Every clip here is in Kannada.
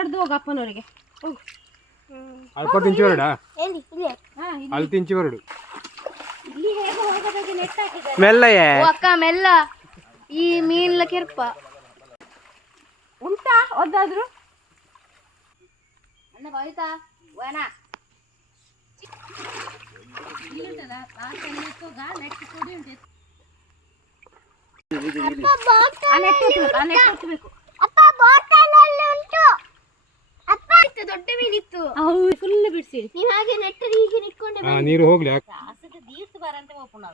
ನಡೆದು ಹೋಗ ಅಪ್ಪನವರಿಗೆ ಹೋಗು. ಅಲ್ಪ ತಿಂಚಿ ಹೊರಡ ಅಲ್ಲಿ ತಿಂಚಿ ಹೊರಡು ಇಲ್ಲಿ ಹೇಗೆ ಹೋಗೋದಾಗಿ ನೆಟ್ ಹಾಕಿದ್ದಾರೆ. ಮೆಲ್ಲಯೇ ಅಕ್ಕ ಮೆಲ್ಲ ಈ ಮೀನ್ಲ ಕೆರ್ಪ ಉಂಟಾ ಒದ್ದಾದ್ರು ಅಣ್ಣ ಬಾಯ್ತಾ ವನ ದೊಡ್ಡ ಮೀನಿತ್ತು ಫುಲ್ ಬಿಡಿಸಿ ನೀವ್ ಹಾಗೆ ನೆಟ್ಟ ಹೀಗೆ ನಿಟ್ಕೊಂಡೆ ನೀರು ಹೋಗ್ಲಿ ದೀರ್ತು ಬಾರಂತೆ ಓಪನ್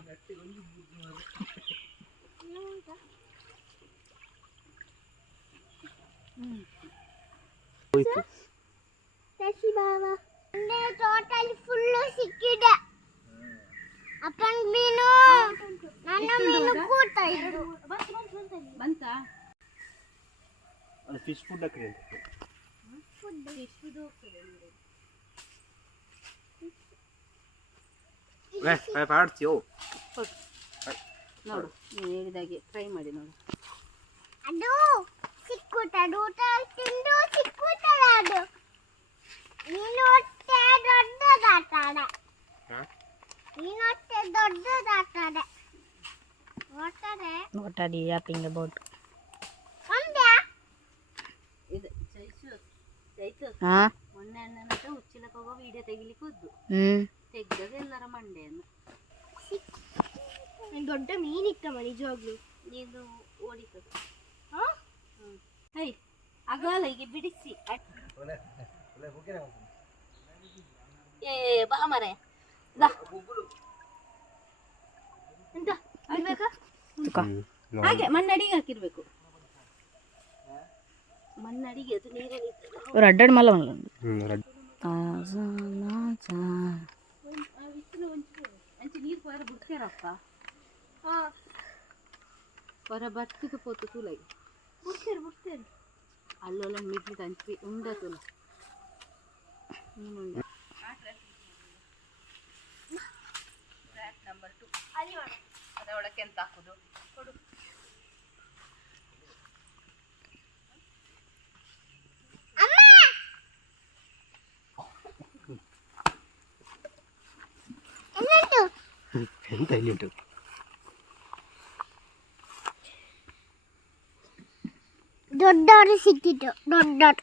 ಶಶಿ ಬಾಬಾ ಟೋಟಲ್ ಫುಲ್ಲು ಸಿಕ್ಕಿದೆ ಅಪ್ಪನ ಮೀನು ನನ್ನ ಮೀನು ಕೂತ ಇದ್ದು ಬಂತ ಅದು ಫಿಶ್ ಫುಡ್ ಹಾಕ್ರಿ ನೋಡು ನೀನು ಹೇಳಿದಾಗೆ ಟ್ರೈ ಮಾಡಿ ನೋಡು. ಅದು ಸಿಕ್ಕುತ್ತದು ಊಟ ತಿಂದು ಸಿಕ್ಕುತ್ತಲ್ಲ ಅದು ನೀನು ಹೊಟ್ಟೆ ದೊಡ್ಡದಾಗ್ತದೆ ನೀನು ಹೊಟ್ಟೆ ದೊಡ್ಡದಾಗ್ತದೆ ನೋಡ್ತದೆ ಯಾಪಿಂಗ್ ಬೋಟ್ ಒಂದ್ಯಾ ಇದು ಚೈತು ಮೊನ್ನೆ ಅಣ್ಣನ ಹತ್ರ ಉಚ್ಚಿಲಕ್ಕೆ ಹೋಗೋ ವಿಡಿಯೋ ತೆಗಿಲಿಕ್ಕೆ ಹೋದ್ದು ತೆಗ್ದದ ಎಲ್ಲರ ಮಂಡೆಯನ್ನು ದೊಡ್ಡ ಮೀನಿತ್ತಮ್ಮ ನಿಜವಾಗ್ಲು ನೀನು ಓಡಿತದ ಹೈ ಆಗಲ್ಲ ಹೀಗೆ ಬಿಡಿಸಿ ಏ ಬಾ ಮರೆ ಎಂತ ಆಗ್ಬೇಕಾ ಹಾಗೆ ಮಣ್ಣಡಿಗೆ ಹಾಕಿರ್ಬೇಕು ಮಣ್ಣಡಿಗೆ ಅದು ನೀರಲ್ಲಿ ಅಡ್ಡಾಡ್ ಮಲ್ಲ ಅಂಚೆ ನೀರು ಹೊರ ಬಿಡ್ತಾರಪ್ಪ ಹೊರ ಬರ್ತದೆ ಪೋತು ತುಲೈ ಬಿಡ್ತೇನೆ ಅಲ್ಲೆಲ್ಲ ಮಿಡ್ಲಿದ ಅಂಚಿ ಉಂಡ ತುಲ ನೀನುಂಡ ನಂಬರ್ 2 ಅದರೊಳಕ್ಕೆ ಎಂತ ಹಾಕುದು ಕೊಡು ಎಂತ ಇಲ್ಲಿ ಉಂಟು ದೊಡ್ಡವರು ಸಿಕ್ಕಿತ್ತು ದೊಡ್ಡದ